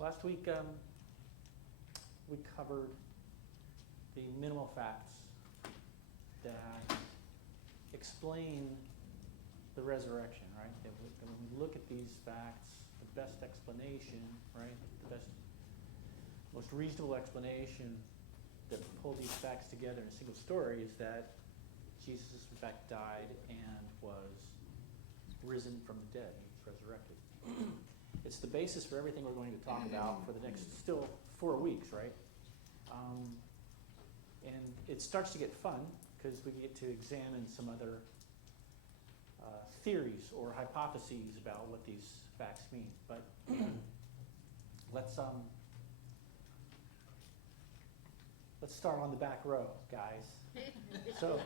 Last week we covered the minimal facts that explain the resurrection, right? That when we look at these facts, the best explanation, right? The best, most reasonable explanation that pull these facts together in a single story is that Jesus, in fact, died and was risen from the dead. He was resurrected. It's the basis for everything we're going to talk about for the next still 4 weeks, right? And it starts to get fun because we get to examine some other theories or hypotheses about what these facts mean. But let's start on the back row, guys. So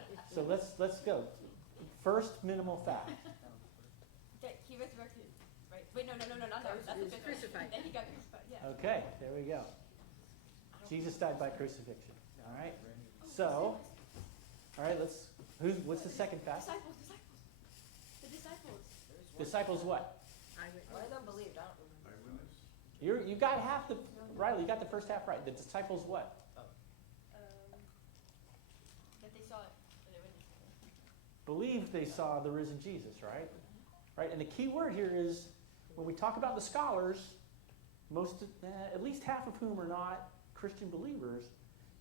let's go. First minimal fact. Okay, he resurrected. Right. Wait, no, not that. That's the fifth one. crucified. Then he got crucified. Yeah. Okay, there we go. Jesus died by crucifixion. All right. So, all right. What's the second fact? Disciples. The disciples. Disciples what? One of them believed. I don't remember. You got half the Riley. You got the first half right. The disciples what? That they saw it. Or they witnessed it. Believed they saw the risen Jesus, right? Right. And the key word here is when we talk about the scholars, at least half of whom are not Christian believers.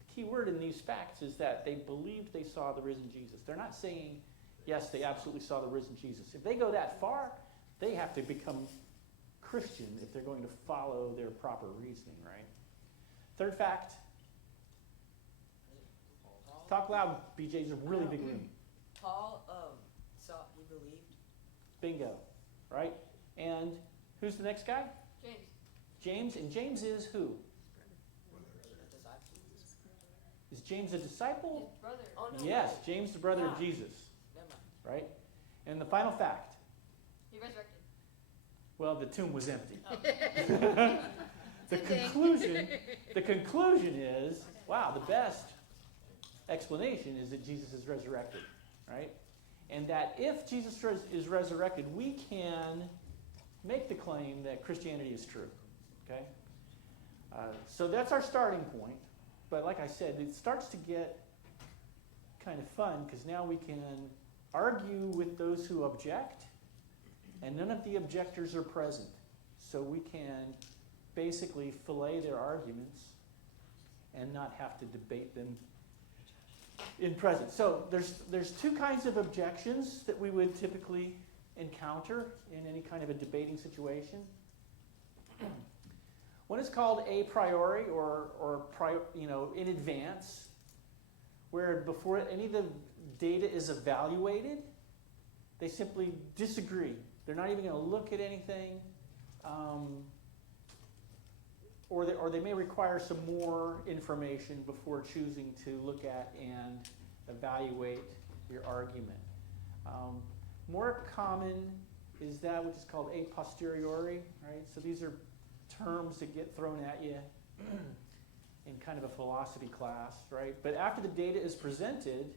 The key word in these facts is that they believed they saw the risen Jesus. They're not saying, yes, they absolutely saw the risen Jesus. If they go that far, they have to become Christian if they're going to follow their proper reasoning, right? Third fact. Talk loud, BJ. It's a really big room. Paul saw, he believed. Bingo, right? And who's the next guy? James. James. And James is who? Is James a disciple? His brother. Oh, no. Yes, James, the brother of Yeah. Jesus, Never mind. right? And the final fact. He resurrected. Well, the tomb was empty. Oh. The conclusion is, wow, the best explanation is that Jesus is resurrected, right? And that if Jesus is resurrected, we can make the claim that Christianity is true, okay? So that's our starting point. But like I said, it starts to get kind of fun because now we can argue with those who object, and none of the objectors are present. So we can basically fillet their arguments and not have to debate them in present. So there's two kinds of objections that we would typically encounter in any kind of a debating situation. One is called a priori or in advance, where before any of the data is evaluated, they simply disagree. They're not even going to look at anything, or they may require some more information before choosing to look at and evaluate your argument. More common is that which is called a posteriori, right? So these are terms that get thrown at you in kind of a philosophy class, right? But after the data is presented,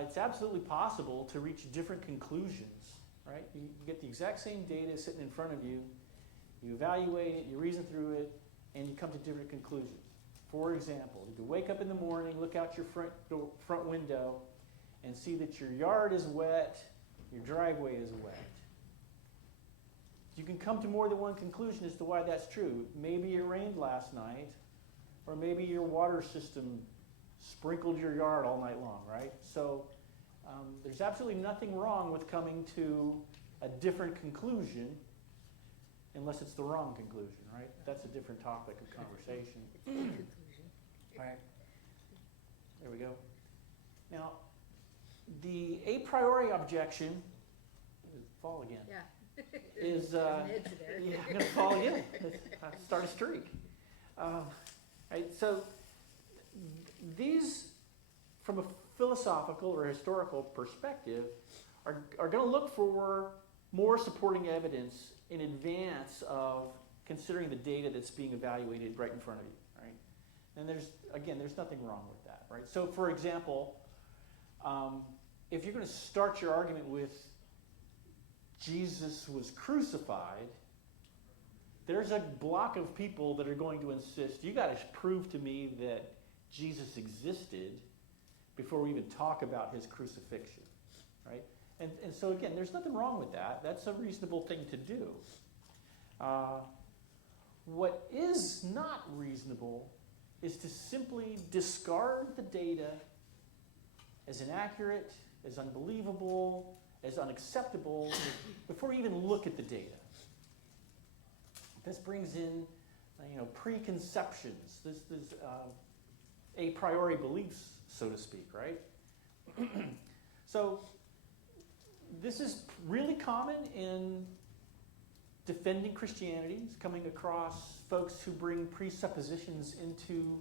it's absolutely possible to reach different conclusions, right? You get the exact same data sitting in front of you, you evaluate it, you reason through it, and you come to different conclusions. For example, you could wake up in the morning, look out your front window, and see that your yard is wet, your driveway is wet. You can come to more than one conclusion as to why that's true. Maybe it rained last night, or maybe your water system sprinkled your yard all night long, right? So there's absolutely nothing wrong with coming to a different conclusion, unless it's the wrong conclusion, right? That's a different topic of conversation. All right. There we go. Now, the a priori objection, fall again. Yeah. Is I'm going to fall again. Start a streak. Right, so these, from a philosophical or historical perspective, are going to look for more supporting evidence in advance of considering the data that's being evaluated right in front of you, right? And there's nothing wrong with that, right? So, for example, if you're going to start your argument with Jesus was crucified, there's a block of people that are going to insist, you got to prove to me that Jesus existed before we even talk about his crucifixion, right? And so again, there's nothing wrong with that. That's a reasonable thing to do. What is not reasonable is to simply discard the data as inaccurate, as unbelievable, as unacceptable before you even look at the data. This brings in, preconceptions. This a priori beliefs, so to speak, right? So this is really common in defending Christianity. It's coming across folks who bring presuppositions into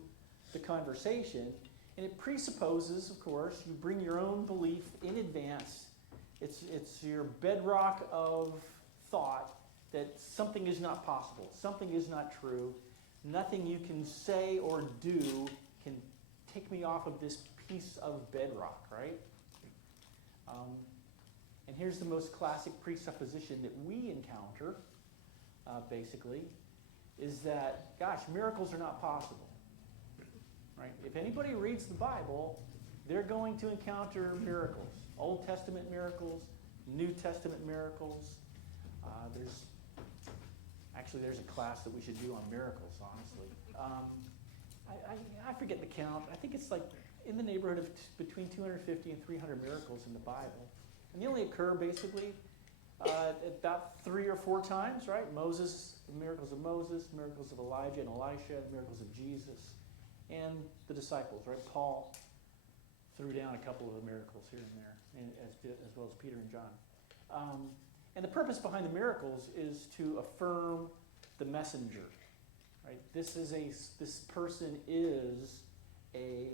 the conversation. And it presupposes, of course, you bring your own belief in advance. It's your bedrock of thought that something is not possible, something is not true, nothing you can say or do can take me off of this piece of bedrock, right? And here's the most classic presupposition that we encounter, basically, is that, gosh, miracles are not possible, right? If anybody reads the Bible, they're going to encounter miracles. Old Testament miracles, New Testament miracles. There's a class that we should do on miracles, honestly. I forget the count. I think it's like in the neighborhood of between 250 and 300 miracles in the Bible. And they only occur basically about 3 or 4 times, right? Moses, the miracles of Moses, miracles of Elijah and Elisha, miracles of Jesus, and the disciples, right? Paul threw down a couple of the miracles here and there, as well as Peter and John. And the purpose behind the miracles is to affirm the messenger, right? This person is a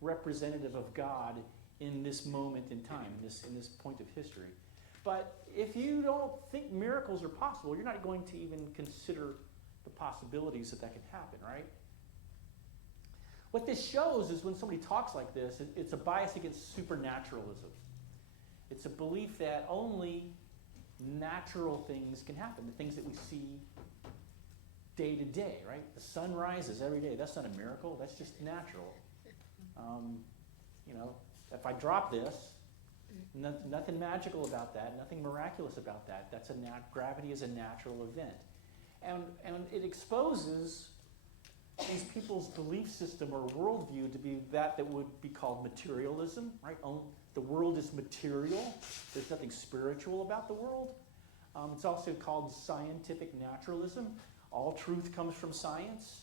representative of God in this moment in time, in this point of history. But if you don't think miracles are possible, you're not going to even consider the possibilities that can happen, right? What this shows is when somebody talks like this, it's a bias against supernaturalism. It's a belief that only natural things can happen, the things that we see day to day, right? The sun rises every day. That's not a miracle. That's just natural. If I drop this, nothing magical about that, nothing miraculous about that. Gravity is a natural event. And it exposes these people's belief system or worldview to be that would be called materialism, right? The world is material. There's nothing spiritual about the world. It's also called scientific naturalism. All truth comes from science.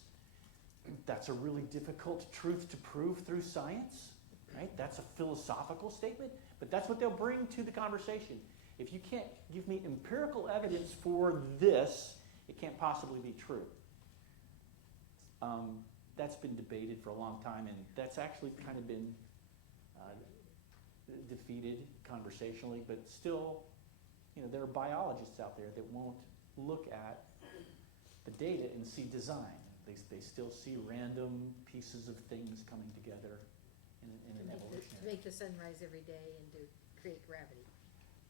That's a really difficult truth to prove through science, right? That's a philosophical statement, but that's what they'll bring to the conversation. If you can't give me empirical evidence for this, it can't possibly be true. That's been debated for a long time, and that's actually kind of been defeated conversationally, but still, there are biologists out there that won't look at the data and see design. They still see random pieces of things coming together in an evolutionary. To make the sun rise every day and to create gravity.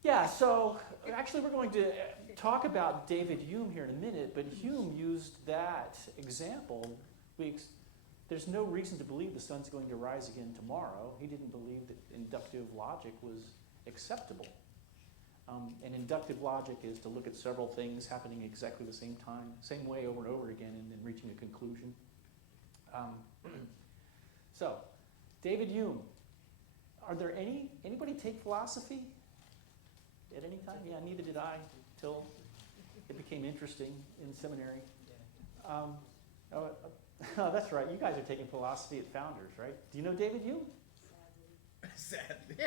Yeah, so actually we're going to talk about David Hume here in a minute, but Hume used that example. There's no reason to believe the sun's going to rise again tomorrow. He didn't believe that inductive logic was acceptable. And inductive logic is to look at several things happening exactly the same time, same way over and over again, and then reaching a conclusion. So, David Hume. Are there anybody take philosophy at any time? Yeah, neither did I until it became interesting in seminary. Oh, that's right. You guys are taking philosophy at Founders, right? Do you know David Hume? Sadly.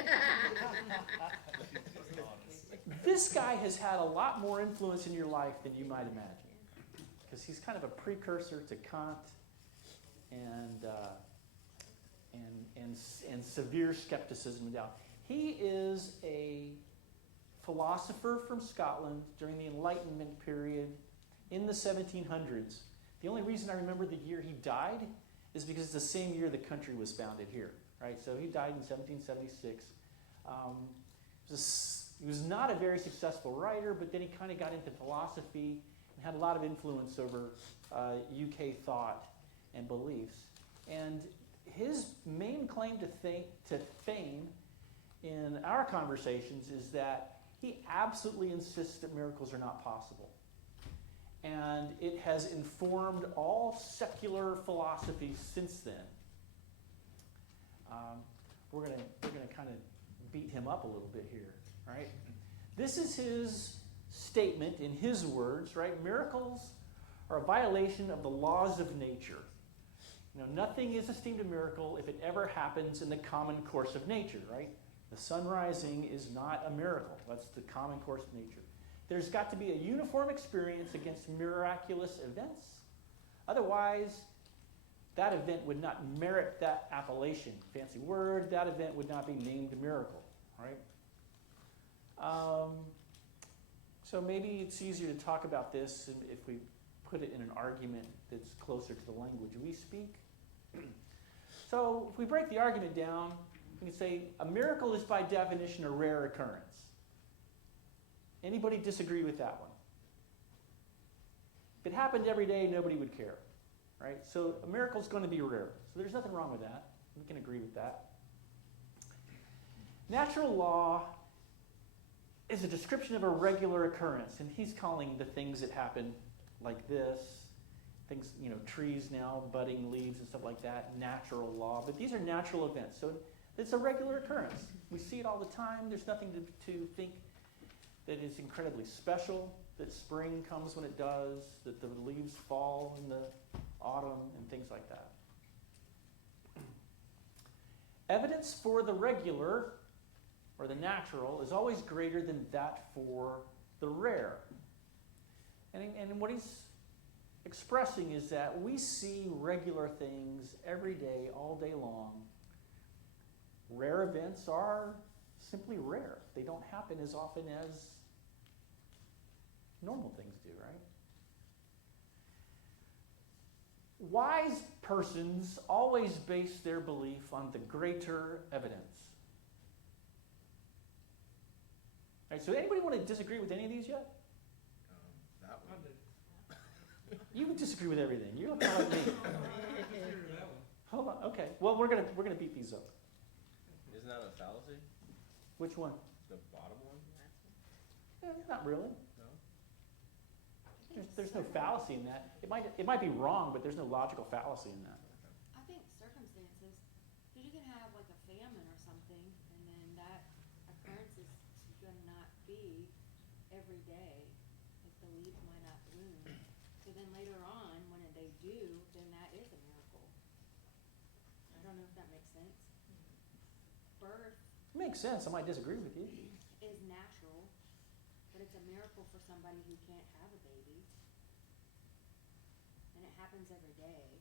This guy has had a lot more influence in your life than you might imagine, because he's kind of a precursor to Kant and severe skepticism. Now, he is a philosopher from Scotland during the Enlightenment period in the 1700s. The only reason I remember the year he died is because it's the same year the country was founded here, right? So he died in 1776. He was not a very successful writer, but then he kind of got into philosophy, and had a lot of influence over UK thought and beliefs. And his main claim to fame in our conversations is that he absolutely insists that miracles are not possible. And it has informed all secular philosophies since then. We're gonna kind of beat him up a little bit here, right? This is his statement in his words, right? Miracles are a violation of the laws of nature. Nothing is esteemed a miracle if it ever happens in the common course of nature, right? The sun rising is not a miracle. That's the common course of nature. There's got to be a uniform experience against miraculous events. Otherwise, that event would not merit that appellation. Fancy word, that event would not be named a miracle, right? So maybe it's easier to talk about this if we put it in an argument that's closer to the language we speak. So if we break the argument down, we can say a miracle is by definition a rare occurrence. Anybody disagree with that one? If it happened every day, nobody would care, right? So a miracle is going to be rare. So there's nothing wrong with that. We can agree with that. Natural law is a description of a regular occurrence, and he's calling the things that happen like this, things, trees now, budding leaves and stuff like that, natural law. But these are natural events, so it's a regular occurrence. We see it all the time. There's nothing to think that is incredibly special, that spring comes when it does, that the leaves fall in the autumn, and things like that. Evidence for the regular, or the natural, is always greater than that for the rare. And what he's expressing is that we see regular things every day, all day long. Rare events are simply rare. They don't happen as often as normal things do, right? Wise persons always base their belief on the greater evidence. All right, so anybody want to disagree with any of these yet? That one. You would disagree with everything. You're not like me. Hold on. Okay. Well, we're gonna beat these up. Isn't that a fallacy? Which one? The bottom one? Not really. No. There's no fallacy in that. It might be wrong, but there's no logical fallacy in that. I think circumstances, because you can have like a famine or something, and then that occurrence is gonna not be every day, like the leaves might not bloom. So then later on, when they do, then that is a miracle. I don't know if that makes sense. Birth It makes sense. I might disagree with you. is natural, but it's a miracle for somebody who can't have a baby. And it happens every day.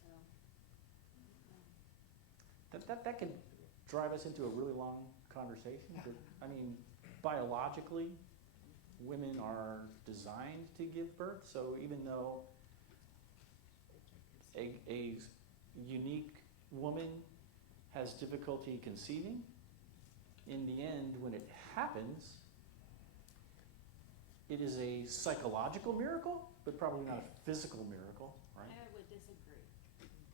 So, That could drive us into a really long conversation. But, I mean, biologically, women are designed to give birth. So even though a unique woman has difficulty conceiving, in the end, when it happens, it is a psychological miracle, but probably not a physical miracle, right? I would disagree.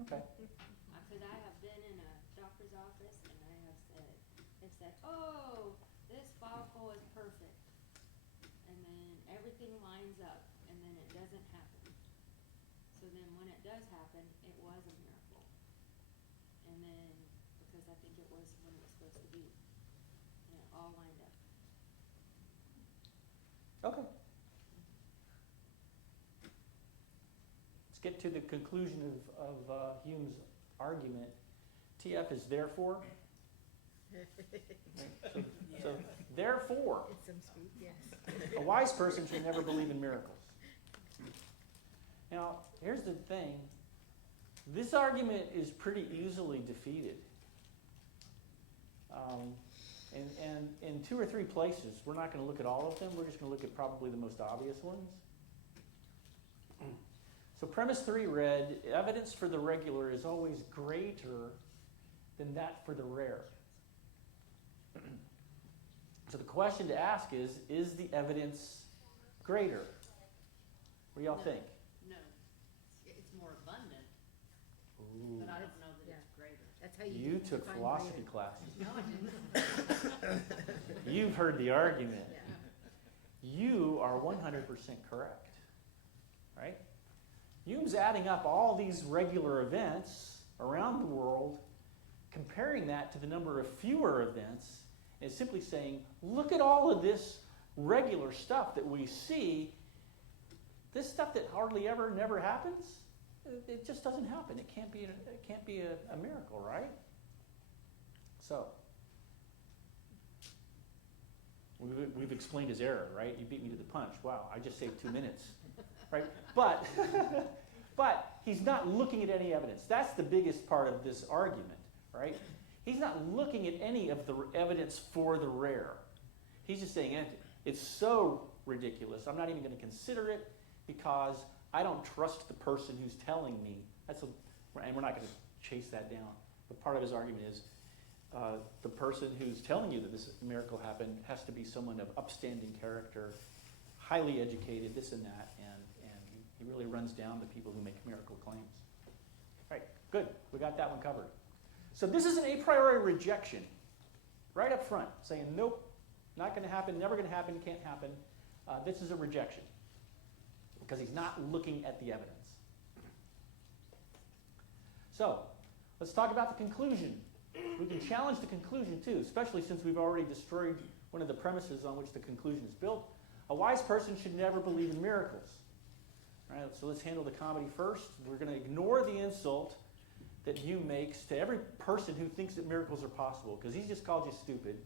Okay. Because I have been in a doctor's office and I have said, oh, this follicle is perfect. And then everything lines up and then it doesn't happen. So then when it does happen, it was a miracle. And then, because I think it was when it was supposed to be. And it all lined up. Okay. Let's get to the conclusion of Hume's argument. TF is therefore. So therefore, It's some speed, yes. a wise person should never believe in miracles. Now, here's the thing. This argument is pretty easily defeated. And in 2 or 3 places, we're not going to look at all of them. We're just going to look at probably the most obvious ones. So premise 3 read, evidence for the regular is always greater than that for the rare. So the question to ask is the evidence greater? What do y'all No. think? No, it's more abundant, Ooh. but I don't know that Yeah. it's greater. That's how you. You took define philosophy greater. classes. No, I didn't. You've heard the argument. Yeah. You are 100% correct, right? Hume's adding up all these regular events around the world, comparing that to the number of fewer events, and simply saying, look at all of this regular stuff that we see. This stuff that hardly ever, never happens, it just doesn't happen. It can't be a miracle, right? So, we've explained his error, right? You beat me to the punch. Wow, I just saved 2 minutes, right? But he's not looking at any evidence. That's the biggest part of this argument, right? He's not looking at any of the evidence for the rare. He's just saying it's so ridiculous. I'm not even going to consider it because I don't trust the person who's telling me. And we're not going to chase that down. But part of his argument is the person who's telling you that this miracle happened has to be someone of upstanding character, highly educated, this and that, and he really runs down the people who make miracle claims. Right, good. We got that one covered. So this is an a priori rejection, right up front, saying nope, not going to happen, never going to happen, can't happen. This is a rejection because he's not looking at the evidence. So let's talk about the conclusion. We can challenge the conclusion too, especially since we've already destroyed one of the premises on which the conclusion is built. A wise person should never believe in miracles. All right, so let's handle the comedy first. We're going to ignore the insult that Hume makes to every person who thinks that miracles are possible, because he's just called you stupid.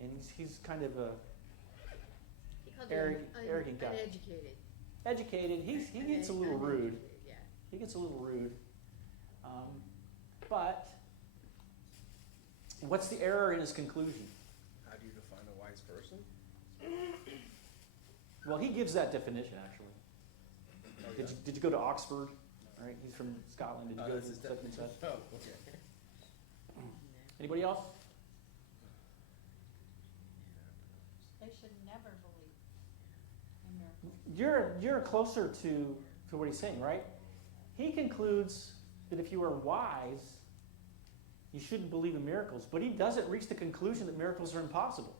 And he's kind of a He called you arrogant guy. Uneducated. Educated. He gets a little rude. Uneducated, yeah. He gets a little rude. But what's the error in his conclusion? How do you define a wise person? Well, he gives that definition, actually. Oh, yeah. Did you go to Oxford? All right, he's from Scotland. Did you go That's to his such and such? Oh, okay. Anybody else? They should never believe in miracles. You're closer to what he's saying, right? He concludes that if you are wise, you shouldn't believe in miracles, but he doesn't reach the conclusion that miracles are impossible.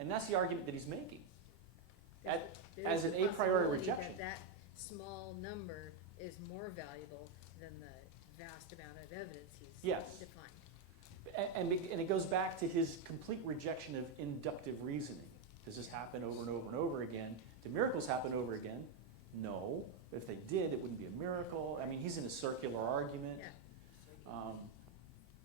And that's the argument that he's making. As an a priori rejection. That small number is more valuable than the vast amount of evidence he's Yes. defined. And it goes back to his complete rejection of inductive reasoning. Does this happen over and over and over again? Do miracles happen over again? No. If they did, it wouldn't be a miracle. I mean, he's in a circular argument. Yeah. Um,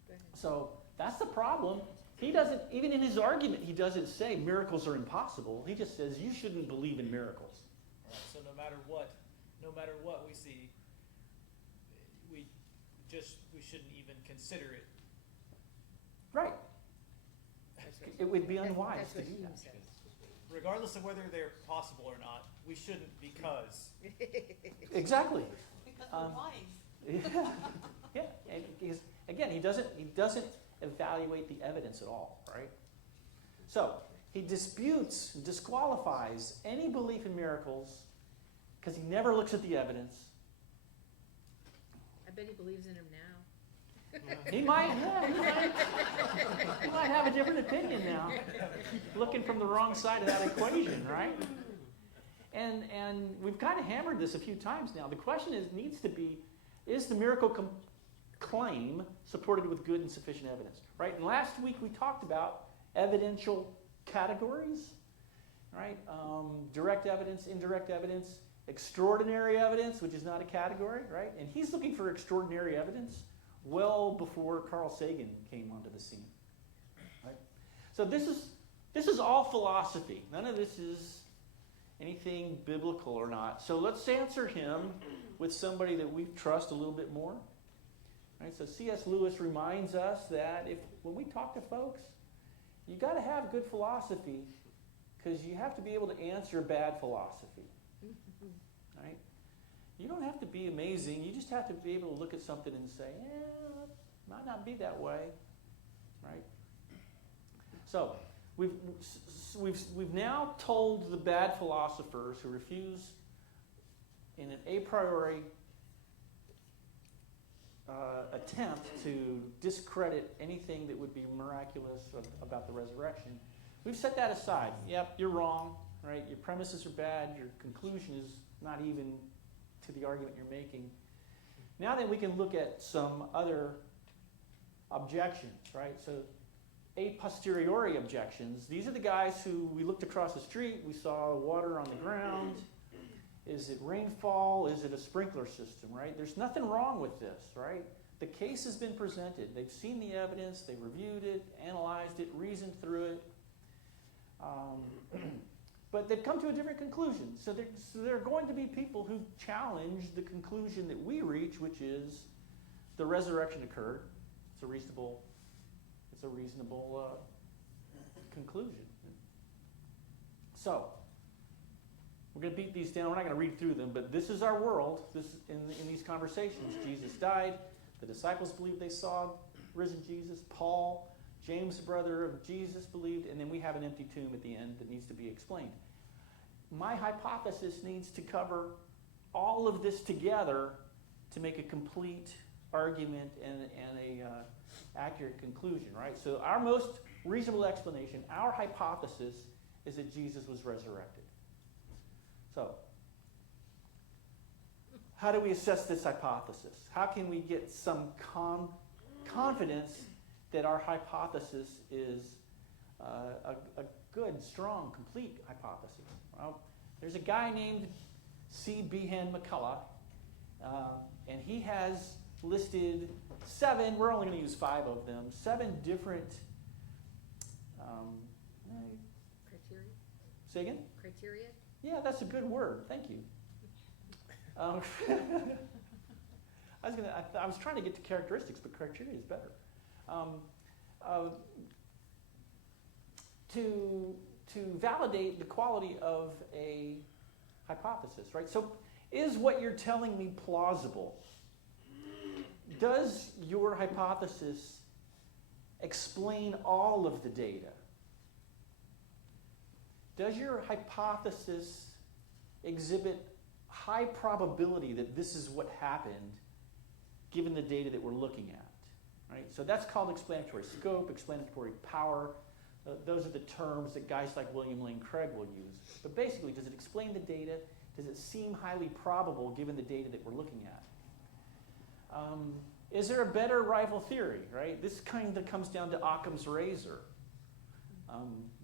Go ahead. so that's the problem. He doesn't, even in his argument, he doesn't say miracles are impossible. He just says you shouldn't believe in miracles. Right, so no matter what we see, we shouldn't even consider it. Right. That's what- It would be that- unwise that's to what do Hume that. says. Regardless of whether they're possible or not, we shouldn't because. Exactly. Because we're wise. Yeah. And again, he doesn't evaluate the evidence at all, right? So he disputes, disqualifies any belief in miracles because he never looks at the evidence. I bet he believes in him now. He might have a different opinion now, looking from the wrong side of that equation, right? And we've kind of hammered this a few times now. The question needs to be, is the miracle claim supported with good and sufficient evidence, right? And last week we talked about evidential categories, right? Direct evidence, indirect evidence, extraordinary evidence, which is not a category, right? And he's looking for extraordinary evidence well before Carl Sagan came onto the scene, right? So this is all philosophy. None of this is anything biblical or not. So let's answer him with somebody that we trust a little bit more. Right? So C.S. Lewis reminds us that when we talk to folks, you got to have good philosophy because you have to be able to answer bad philosophy. Right? You don't have to be amazing. You just have to be able to look at something and say, might not be that way. Right? So we've now told the bad philosophers who refuse in an a priori attempt to discredit anything that would be miraculous about the resurrection. We've set that aside. Yep, you're wrong, right? Your premises are bad. Your conclusion is not even to the argument you're making. Now then, we can look at some other objections, right? So a posteriori objections. These are the guys who we looked across the street, we saw water on the ground. Is it rainfall? Is it a sprinkler system, right? There's nothing wrong with this, right? The case has been presented. They've seen the evidence, they reviewed it, analyzed it, reasoned through it. But they've come to a different conclusion. So there are going to be people who challenge the conclusion that we reach, which is the resurrection occurred. It's a reasonable conclusion. So we're going to beat these down. We're not going to read through them, but this is our world. This in these conversations, Jesus died. The disciples believed they saw risen Jesus. Paul, James, brother of Jesus, believed, and then we have an empty tomb at the end that needs to be explained. My hypothesis needs to cover all of this together to make a complete argument and a accurate conclusion, right? So our most reasonable explanation, our hypothesis, is that Jesus was resurrected. So, how do we assess this hypothesis? How can we get some confidence that our hypothesis is a good, strong, complete hypothesis? Well, there's a guy named C. Behan McCullough, and he has listed 7, we're only going to use 5 of them, 7 different, Criteria? say again? Criteria? Yeah, that's a good word. Thank you. I was trying to get to characteristics, but criteria is better. To validate the quality of a hypothesis, right? So, is what you're telling me plausible? Does your hypothesis explain all of the data? Does your hypothesis exhibit high probability that this is what happened given the data that we're looking at? Right? So that's called explanatory scope, explanatory power. Those are the terms that guys like William Lane Craig will use. But basically, does it explain the data? Does it seem highly probable given the data that we're looking at? Is there a better rival theory, right? This kind of comes down to Occam's razor.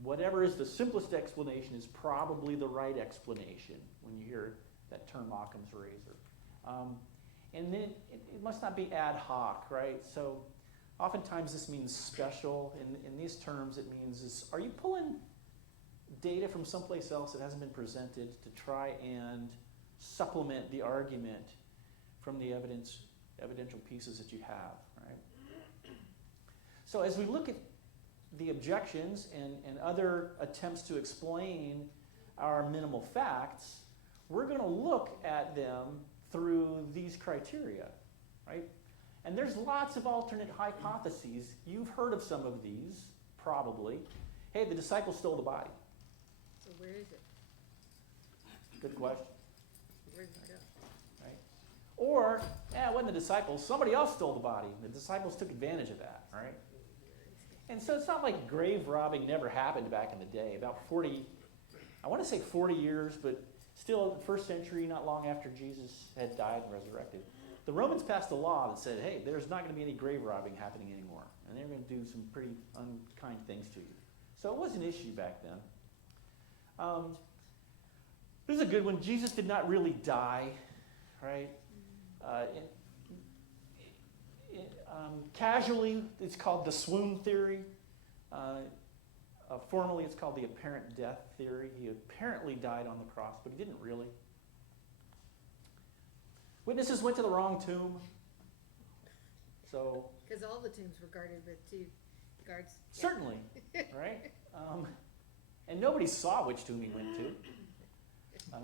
Whatever is the simplest explanation is probably the right explanation when you hear that term Occam's razor. And then it must not be ad hoc, right? So oftentimes this means special. In these terms, it means are you pulling data from someplace else that hasn't been presented to try and supplement the argument from the evidential pieces that you have, right? So as we look at the objections and other attempts to explain our minimal facts, we're going to look at them through these criteria, right? And there's lots of alternate hypotheses. You've heard of some of these, probably. Hey, the disciples stole the body. So where is it? Good question. Where did it go? Right? Or, it wasn't the disciples. Somebody else stole the body. The disciples took advantage of that, right? And so it's not like grave robbing never happened back in the day. About 40 years, but still first century, not long after Jesus had died and resurrected. The Romans passed a law that said, hey, there's not going to be any grave robbing happening anymore. And they're going to do some pretty unkind things to you. So it was an issue back then. This is a good one. Jesus did not really die, right? Casually, it's called the swoon theory. Formally, it's called the apparent death theory. He apparently died on the cross, but he didn't really. Witnesses went to the wrong tomb. So Because all the tombs were guarded with 2 guards. certainly, right? And nobody saw which tomb he went to.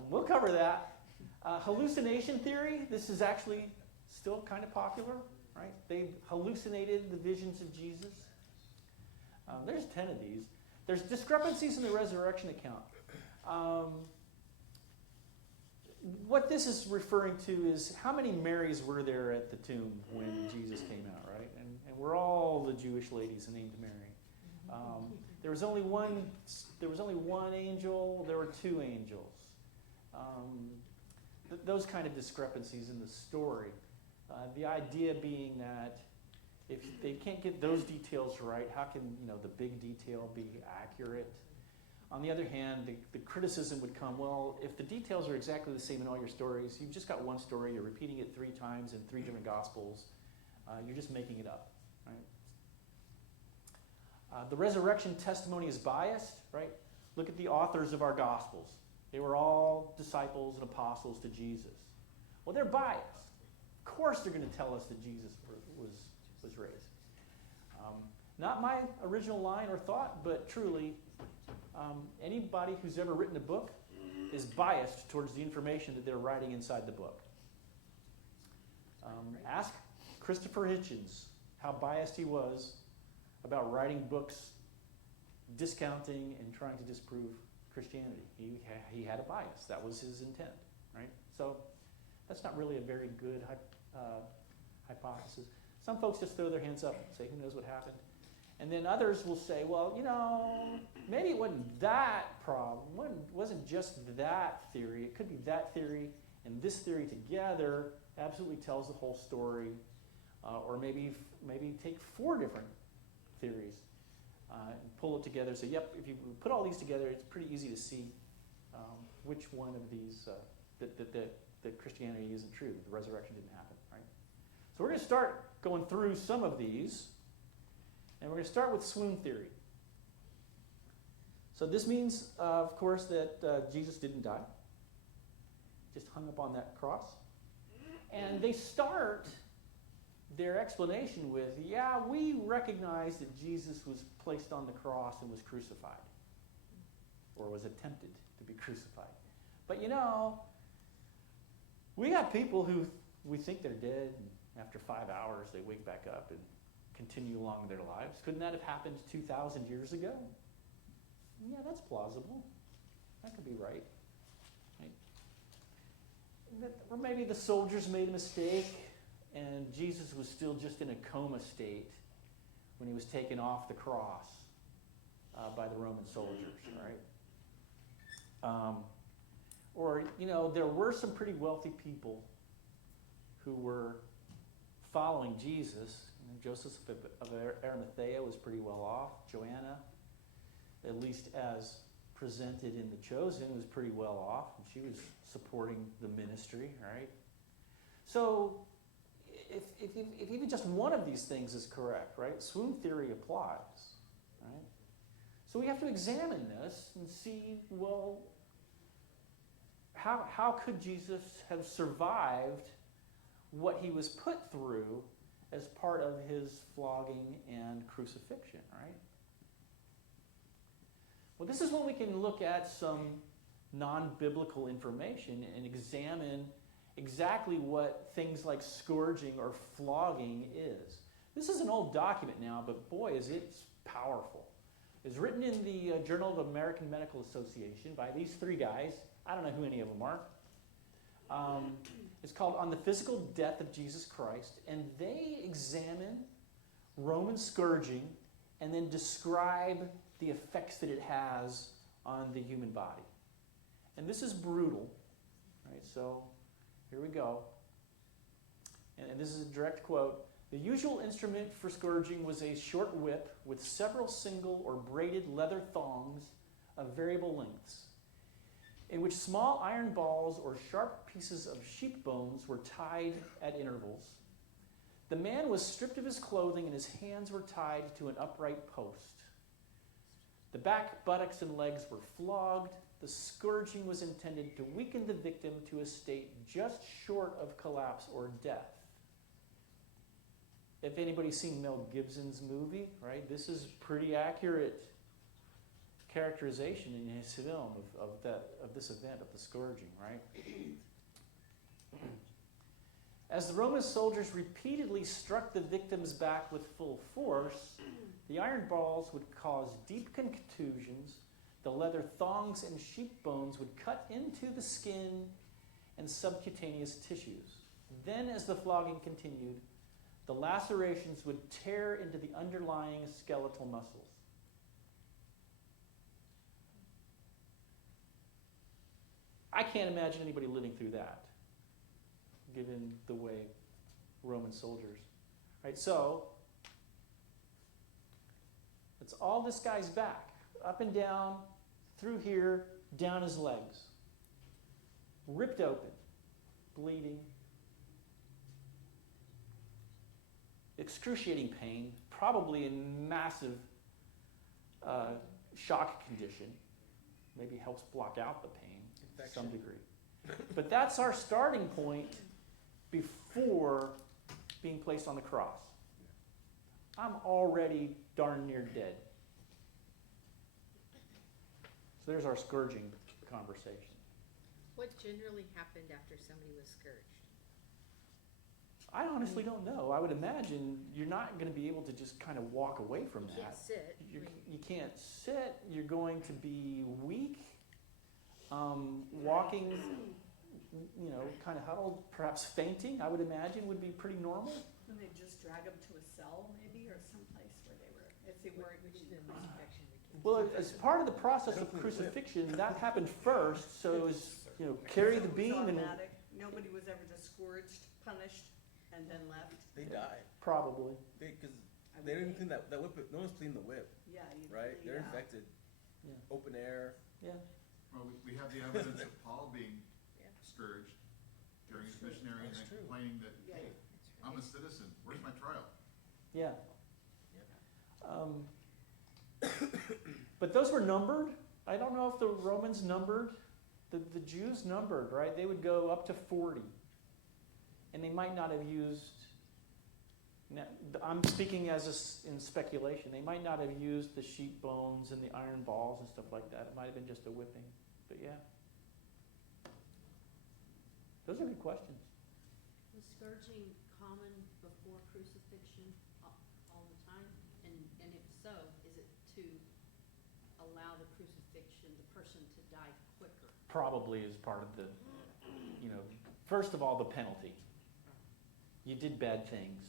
We'll cover that. Hallucination theory. This is actually still kind of popular, right? They hallucinated the visions of Jesus. There's 10 of these. There's discrepancies in the resurrection account. What this is referring to is how many Marys were there at the tomb when Jesus came out, right? And we're all the Jewish ladies named Mary. There was only one angel. There were two angels. Those kind of discrepancies in the story. The idea being that if they can't get those details right, how can the big detail be accurate? On the other hand, the criticism would come, well, if the details are exactly the same in all your stories, you've just got one story, you're repeating it 3 times in 3 different Gospels, you're just making it up, right? The resurrection testimony is biased, right? Look at the authors of our Gospels. They were all disciples and apostles to Jesus. Well, they're biased. Of course they're going to tell us that Jesus was raised. Not my original line or thought, but truly, anybody who's ever written a book is biased towards the information that they're writing inside the book. Ask Christopher Hitchens how biased he was about writing books discounting and trying to disprove Christianity. He had a bias. That was his intent, right? So that's not really a very good hypothesis. Some folks just throw their hands up and say, who knows what happened? And then others will say, well, maybe it wasn't that problem. It wasn't just that theory. It could be that theory and this theory together absolutely tells the whole story. Or maybe take 4 different theories and pull it together. So, yep, if you put all these together, it's pretty easy to see which one of these that Christianity isn't true, that the resurrection didn't happen, right? So we're going to start going through some of these. And we're going to start with swoon theory. So this means, of course, that Jesus didn't die. Just hung up on that cross. And they start their explanation with, we recognize that Jesus was placed on the cross and was crucified. Or was attempted to be crucified. But we got people who we think they're dead, and after 5 hours they wake back up and continue along their lives. Couldn't that have happened 2,000 years ago? Yeah, that's plausible. That could be right. Or maybe the soldiers made a mistake and Jesus was still just in a coma state when he was taken off the cross by the Roman soldiers, right? Or there were some pretty wealthy people who were following Jesus. Joseph of Arimathea was pretty well off. Joanna, at least as presented in The Chosen, was pretty well off. And she was supporting the ministry, right? So if even just one of these things is correct, right, swoon theory applies, right? So we have to examine this and see, well, how could Jesus have survived what he was put through as part of his flogging and crucifixion, right? Well, this is when we can look at some non-biblical information and examine exactly what things like scourging or flogging is. This is an old document now, but boy, is it powerful. It's written in the Journal of American Medical Association by these 3 guys. I don't know who any of them are. It's called On the Physical Death of Jesus Christ, and they examine Roman scourging and then describe the effects that it has on the human body. And this is brutal, right? So here we go. And this is a direct quote. The usual instrument for scourging was a short whip with several single or braided leather thongs of variable lengths, in which small iron balls or sharp pieces of sheep bones were tied at intervals. The man was stripped of his clothing and his hands were tied to an upright post. The back, buttocks, and legs were flogged. The scourging was intended to weaken the victim to a state just short of collapse or death. If anybody's seen Mel Gibson's movie, right, this is pretty accurate characterization in his film of this event, of the scourging, right? As the Roman soldiers repeatedly struck the victim's back with full force, The iron balls would cause deep contusions. The leather thongs and sheep bones would cut into the skin and subcutaneous tissues. Then, as the flogging continued, the lacerations would tear into the underlying skeletal muscles. I can't imagine anybody living through that, given the way Roman soldiers. Right, so it's all this guy's back, up and down, through here, down his legs, ripped open, bleeding, excruciating pain, probably in massive shock condition. Maybe helps block out the pain to some degree. But that's our starting point before being placed on the cross. I'm already darn near dead. So there's our scourging conversation. What generally happened after somebody was scourged? I honestly don't know. I would imagine you're not going to be able to just kind of walk away from You that. can't sit. You can't sit. You're going to be weak, walking, kind of huddled, perhaps fainting, I would imagine would be pretty normal. And they just drag them to a cell, maybe, or someplace where they were, if they weren't. Which the crucifixion became. Well, as part of the process of crucifixion, that happened first. So it was, carry the beam and Automatic. Nobody was ever just scourged, punished, and then left. They died. probably. Because they didn't clean that whip. No one's cleaned the whip, Yeah. right? They're infected. Yeah. Open air. Yeah. Well, we have the evidence of Paul being Yeah. scourged during his missionary and That's then true. complaining that, Yeah. hey, I'm a citizen, where's my trial? Yeah. But those were numbered. I don't know if the Romans numbered. The Jews numbered, right? They would go up to 40. And they might not have used, now, I'm speaking in speculation, they might not have used the sheep bones and the iron balls and stuff like that. It might have been just a whipping. But yeah. Those are good questions. Was scourging common before crucifixion all the time? And if so, is it to allow the crucifixion, the person to die quicker? Probably is part of the, first of all, the penalty. You did bad things.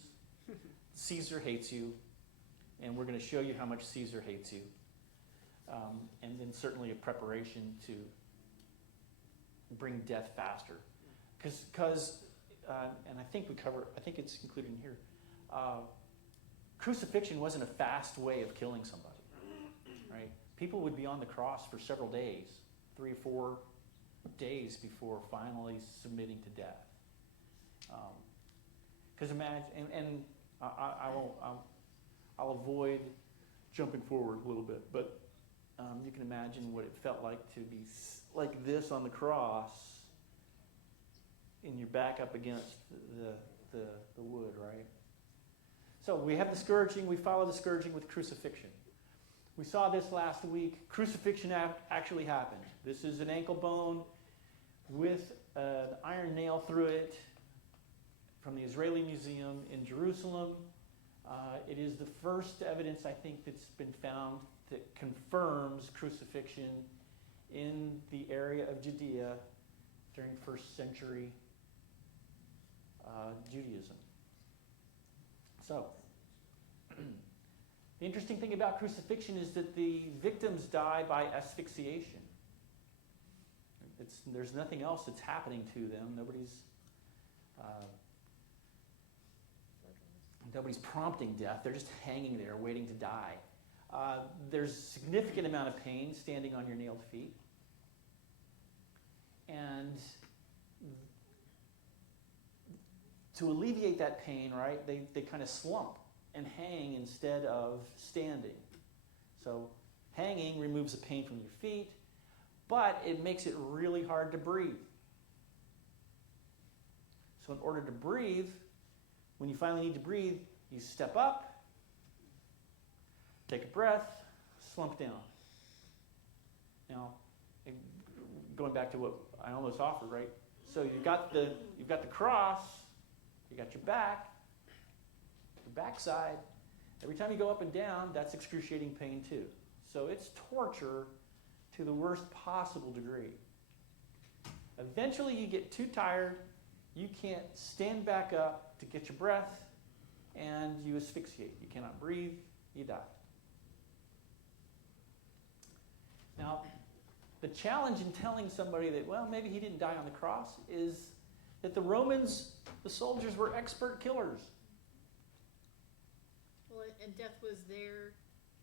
Caesar hates you, and we're going to show you how much Caesar hates you. And then certainly a preparation to bring death faster. Because and I think it's included in here, crucifixion wasn't a fast way of killing somebody, right? People would be on the cross for several days, 3 or 4 days before finally submitting to death. Because imagine, and I'll avoid jumping forward a little bit, but you can imagine what it felt like to be like this on the cross, and your back up against the wood, right? So we have the scourging. We follow the scourging with crucifixion. We saw this last week. Crucifixion actually happened. This is an ankle bone with an iron nail through it from the Israeli Museum in Jerusalem. It is the first evidence, I think, that's been found that confirms crucifixion in the area of Judea during first century Judaism. So, the interesting thing about crucifixion is that the victims die by asphyxiation. There's nothing else that's happening to them. Nobody's prompting death. They're just hanging there waiting to die. There's a significant amount of pain standing on your nailed feet. And to alleviate that pain, right, they kind of slump and hang instead of standing. So hanging removes the pain from your feet, but it makes it really hard to breathe. So in order to breathe, when you finally need to breathe, you step up, take a breath, slump down. Now, going back to what I almost offered, right? So you've got the cross, you got your backside, Every time you go up and down, that's excruciating pain too. So it's torture to the worst possible degree. Eventually you get too tired, you can't stand back up to get your breath, and you asphyxiate. You cannot breathe, you die. Now, the challenge in telling somebody that, well, maybe he didn't die on the cross is that the Romans, the soldiers, were expert killers. Well, and death was their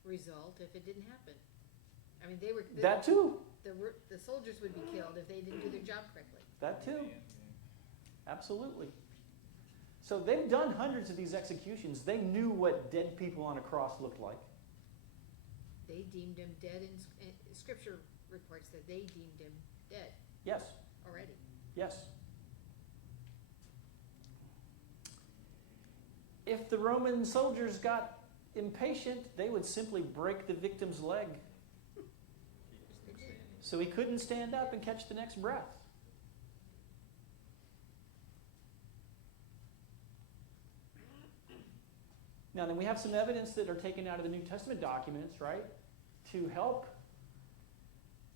result if it didn't happen. I mean, they were That too. the soldiers would be killed if they didn't do their job correctly. That too. Absolutely. So they've done hundreds of these executions. They knew what dead people on a cross looked like. They deemed him dead, and Scripture reports that they deemed him dead Yes. already. Yes. If the Roman soldiers got impatient, they would simply break the victim's leg so he couldn't stand up and catch the next breath. Now, then we have some evidence that are taken out of the New Testament documents, right, to help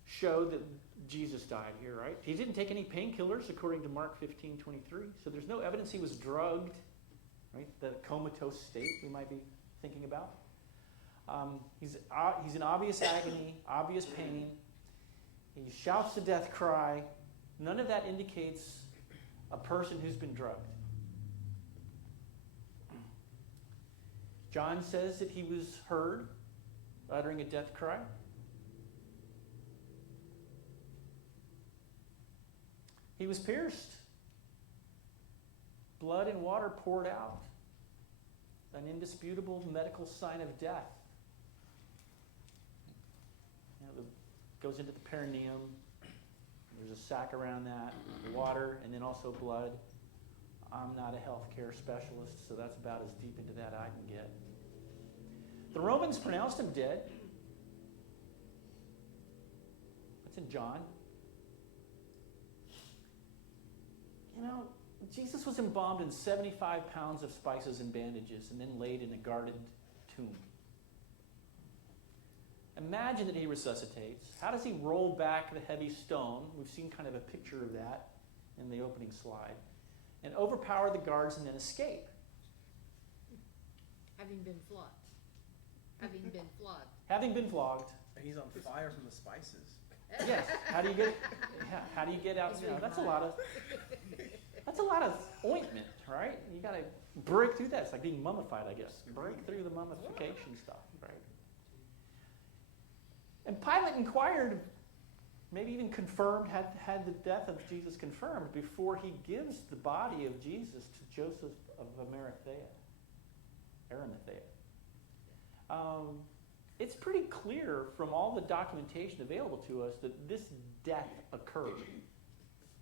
show that Jesus died here, right? He didn't take any painkillers, according to Mark 15:23. So there's no evidence he was drugged, right? The comatose state we might be thinking about. He's in obvious agony, obvious pain. He shouts the death cry. None of that indicates a person who's been drugged. John says that he was heard uttering a death cry. He was pierced. Blood and water poured out. An indisputable medical sign of death. Goes into the perineum. There's a sac around that, water, and then also blood. I'm not a healthcare specialist, so that's about as deep into that I can get. The Romans pronounced him dead. That's in John. You know, Jesus was embalmed in 75 pounds of spices and bandages and then laid in a guarded tomb. Imagine that he resuscitates. How does he roll back the heavy stone? We've seen kind of a picture of that in the opening slide. And overpower the guards and then escape. Having been flogged. Having been flogged. Having been flogged. And he's on fire from the spices. Yes. How do you get out? You know, that's a lot of ointment, right? You got to break through that. It's like being mummified, I guess. Break through the mummification stuff, right? And Pilate inquired, maybe even confirmed, had the death of Jesus confirmed before he gives the body of Jesus to Joseph of Arimathea. It's pretty clear from all the documentation available to us that this death occurred.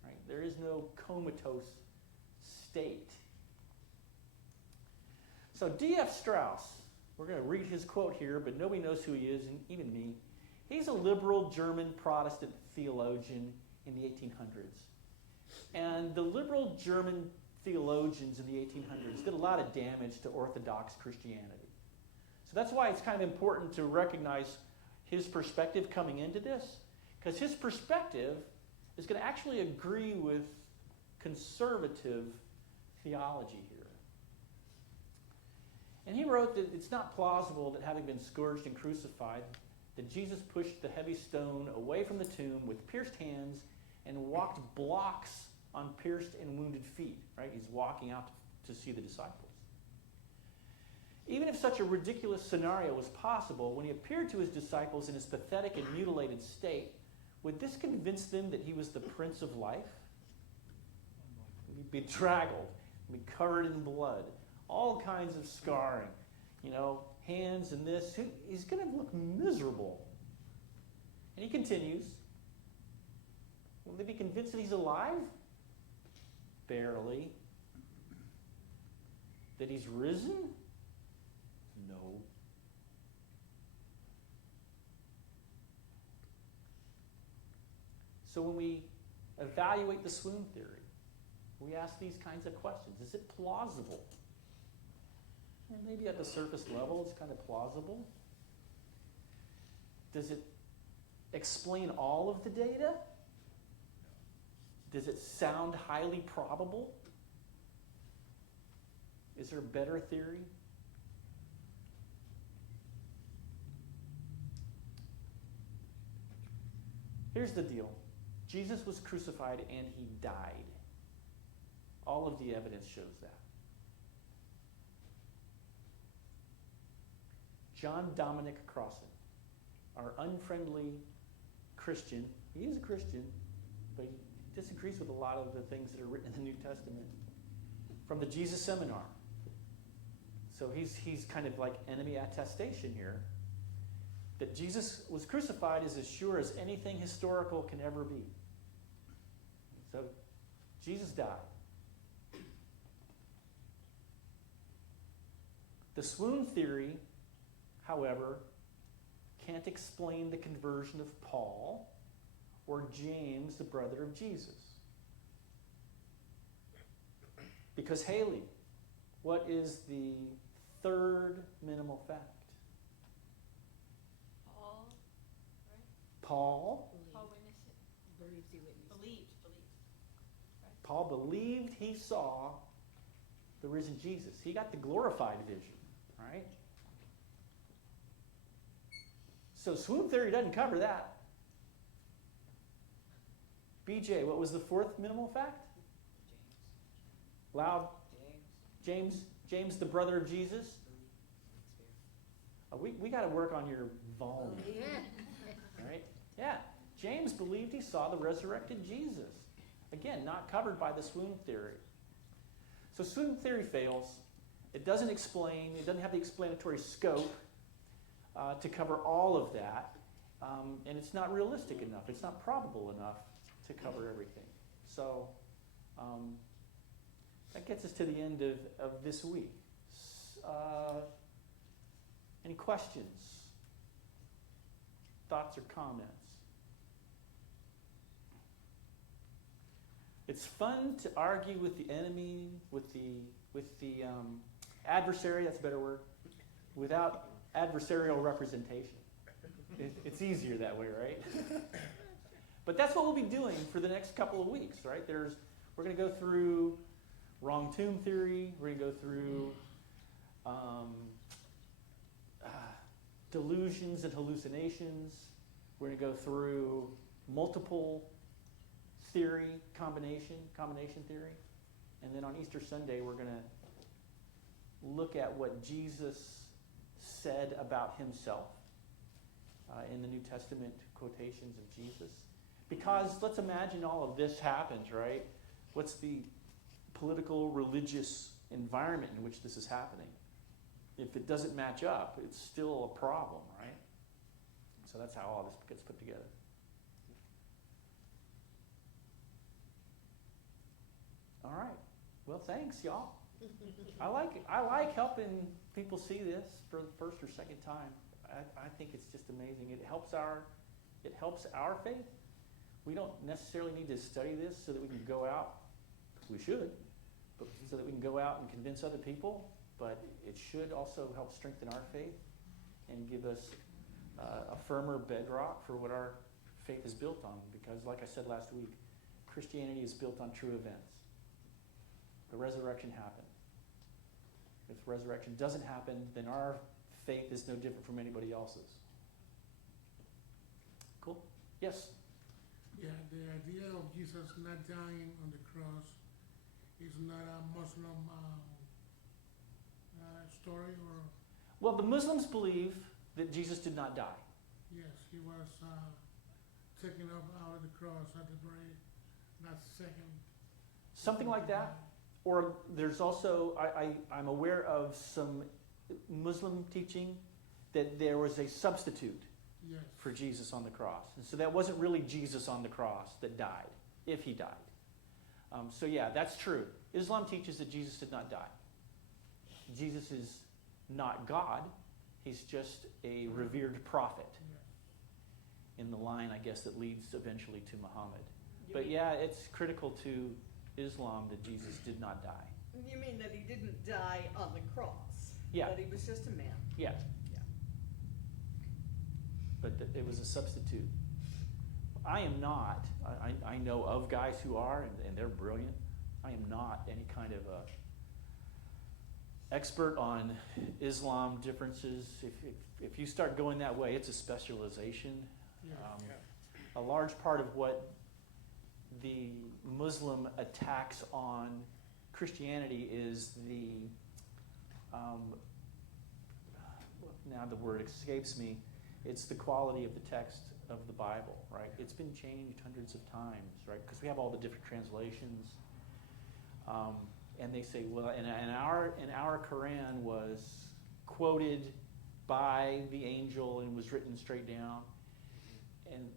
Right? There is no comatose state. So D.F. Strauss, we're going to read his quote here, but nobody knows who he is, and even me. He's a liberal German Protestant theologian in the 1800s. And the liberal German theologians in the 1800s did a lot of damage to Orthodox Christianity. So that's why it's kind of important to recognize his perspective coming into this, because his perspective is going to actually agree with conservative theology here. And he wrote that it's not plausible that having been scourged and crucified, that Jesus pushed the heavy stone away from the tomb with pierced hands and walked blocks on pierced and wounded feet. Right? He's walking out to see the disciples. Even if such a ridiculous scenario was possible, when he appeared to his disciples in his pathetic and mutilated state, would this convince them that he was the Prince of Life? He'd be bedraggled, be covered in blood, all kinds of scarring, hands and this. He's going to look miserable. And he continues. Will they be convinced that he's alive? Barely. That he's risen? No. So when we evaluate the swoon theory, we ask these kinds of questions. Is it plausible? And maybe at the surface level, it's kind of plausible. Does it explain all of the data? Does it sound highly probable? Is there a better theory? Here's the deal. Jesus was crucified and he died. All of the evidence shows that. John Dominic Crossan, our unfriendly Christian, he is a Christian, but he disagrees with a lot of the things that are written in the New Testament, from the Jesus Seminar. So he's kind of like enemy attestation here, that Jesus was crucified is as sure as anything historical can ever be. So Jesus died. The swoon theory, however, can't explain the conversion of Paul or James, the brother of Jesus. Because Haley, what is the third minimal fact? Paul, right? Paul Paul witnessed it. Believes he witnessed. Believed. Right? Paul believed he saw the risen Jesus. He got the glorified vision, right? So swoon theory doesn't cover that. BJ, what was the fourth minimal fact? Loud. James, the brother of Jesus. We got to work on your volume. Yeah. Right? Yeah. James believed he saw the resurrected Jesus. Again, not covered by the swoon theory. So swoon theory fails. It doesn't explain, it doesn't have the explanatory scope to cover all of that. And it's not realistic enough. It's not probable enough to cover everything. So that gets us to the end of this week. Any questions? Thoughts or comments? It's fun to argue with the enemy, with the adversary, that's a better word, without adversarial representation. It's easier that way, right? But that's what we'll be doing for the next couple of weeks, right? We're going to go through wrong tomb theory. We're going to go through delusions and hallucinations. We're going to go through multiple theory, combination theory. And then on Easter Sunday, we're going to look at what Jesus said about himself in the New Testament quotations of Jesus. Because let's imagine all of this happens, right? What's the political, religious environment in which this is happening? If it doesn't match up, it's still a problem, right? So that's how all this gets put together. All right. Well, thanks, y'all. I like helping people see this for the first or second time. I think it's just amazing. It helps our faith. We don't necessarily need to study this so that we can go out. We should, but so that we can go out and convince other people. But it should also help strengthen our faith and give us a firmer bedrock for what our faith is built on. Because, like I said last week, Christianity is built on true events. The resurrection happened. If the resurrection doesn't happen, then our faith is no different from anybody else's. Cool? Yes? Yeah, the idea of Jesus not dying on the cross is not a Muslim story, or? Well, the Muslims believe that Jesus did not die. Yes, he was taken up out of the cross at the very last second. Something like that. Or there's also, I'm aware of some Muslim teaching that there was a substitute Yes. for Jesus on the cross. And so that wasn't really Jesus on the cross that died, if he died. So yeah, that's true. Islam teaches that Jesus did not die. Jesus is not God. He's just a revered prophet in the line, I guess, that leads eventually to Muhammad. But yeah, it's critical to Islam that Jesus did not die. You mean that he didn't die on the cross? Yeah, But he was just a man. yeah. Yeah. But it was a substitute. I am not, I know of guys who are, and they're brilliant. I am not any kind of a expert on Islam differences. If you start going that way, it's a specialization. A large part of what the Muslim attacks on Christianity is now the word escapes me, it's the quality of the text of the Bible, right? It's been changed hundreds of times, right? Because we have all the different translations. And they say, well, and our Quran was quoted by the angel and was written straight down. And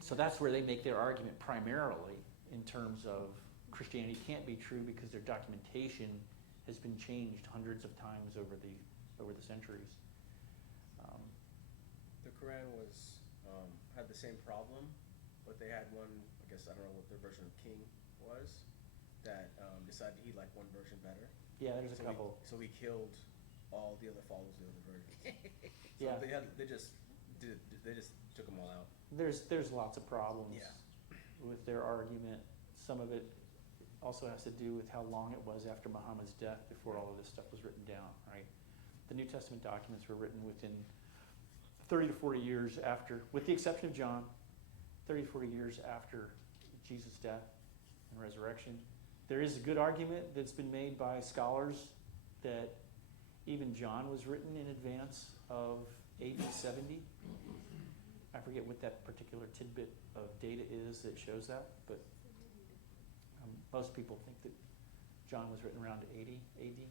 so that's where they make their argument primarily in terms of Christianity can't be true because their documentation has been changed hundreds of times over the centuries. The Quran had the same problem, but they had one, I guess, I don't know what their version of King was, that decided he liked one version better. Yeah, there's a couple. So he killed all the other followers of the other versions. So Yeah. they just took them all out. There's lots of problems Yeah. with their argument. Some of it also has to do with how long it was after Muhammad's death before all of this stuff was written down, right? The New Testament documents were written within 30 to 40 years after, with the exception of John, 30 to 40 years after Jesus' death and resurrection. There is a good argument that's been made by scholars that even John was written in advance of AD 70. I forget what that particular tidbit of data is that shows that, but most people think that John was written around 80 AD.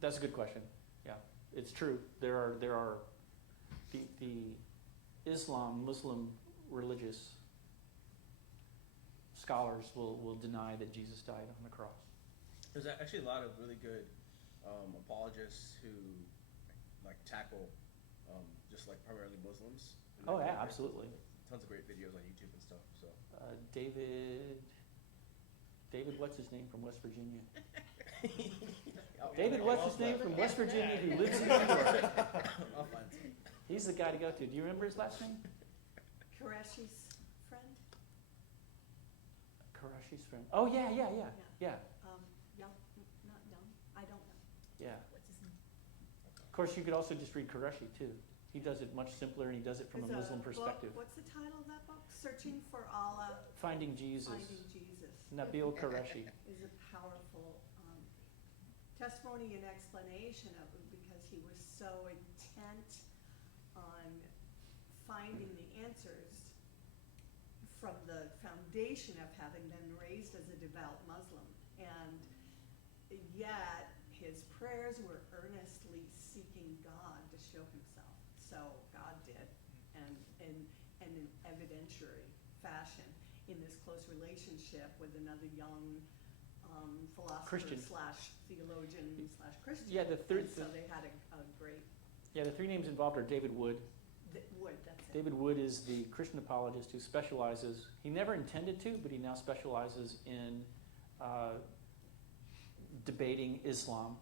That's a good question. Yeah, it's true. There are the Muslim religious scholars will deny that Jesus died on the cross. There's actually a lot of really good apologists who tackle just primarily Muslims. And Oh they're yeah, great. absolutely. Tons of great videos on YouTube and stuff. So David, what's his name from West Virginia? I'll- David, I'll- what's I'll his name find- from West Virginia who lives in New York? I'll find some. He's the guy to go to. Do you remember his last name? Qureshi's friend, Karashi's friend. Oh yeah. Young, not Young, I don't know. Yeah. What's his name? Of course, you could also just read Qureshi too. He does it much simpler, and he does it from a There's Muslim book- perspective. What's the title of that book? Searching for Allah, Finding Jesus. Finding Jesus. Nabil Qureshi. Is a powerful testimony and explanation of it because he was so intent on finding the answers from the foundation of having been raised as a devout Muslim. And yet his prayers were earnestly seeking God to show himself. So God did, and in an evidentiary fashion in this close relationship with another young philosopher Christian. / theologian / Christian. Yeah, the third. And so they had a great Yeah, the three names involved are David Wood. Wood. That's it. David Wood is the Christian apologist who specializes. He never intended to, but he now specializes in debating Islam.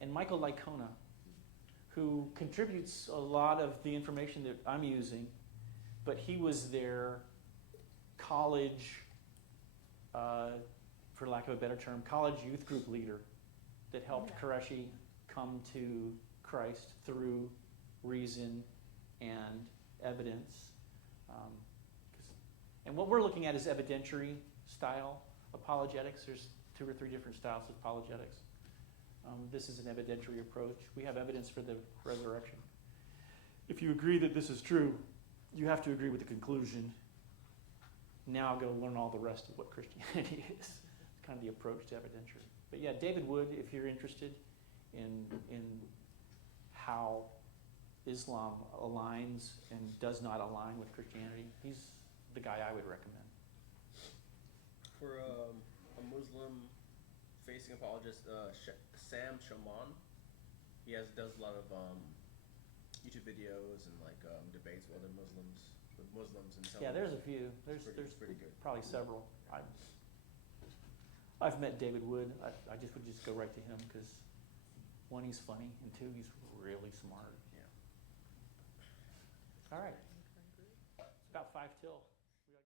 And Michael Licona, who contributes a lot of the information that I'm using, but he was their college, for lack of a better term, college youth group leader that helped Qureshi come to Christ through reason and evidence. And what we're looking at is evidentiary style apologetics. There's 2 or 3 different styles of apologetics. This is an evidentiary approach. We have evidence for the resurrection. If you agree that this is true, you have to agree with the conclusion. Now go learn all the rest of what Christianity is. It's kind of the approach to evidentiary. But yeah, David Wood, if you're interested in how Islam aligns and does not align with Christianity, he's the guy I would recommend. For a Muslim facing apologist, Sam Shaman, he does a lot of YouTube videos and debates with other Muslims and so Yeah, there's a few. There's pretty good. probably several. I've met David Wood. I just would just go right to him because one, he's funny, and two, he's really smart. Yeah. All right. It's about 5 till.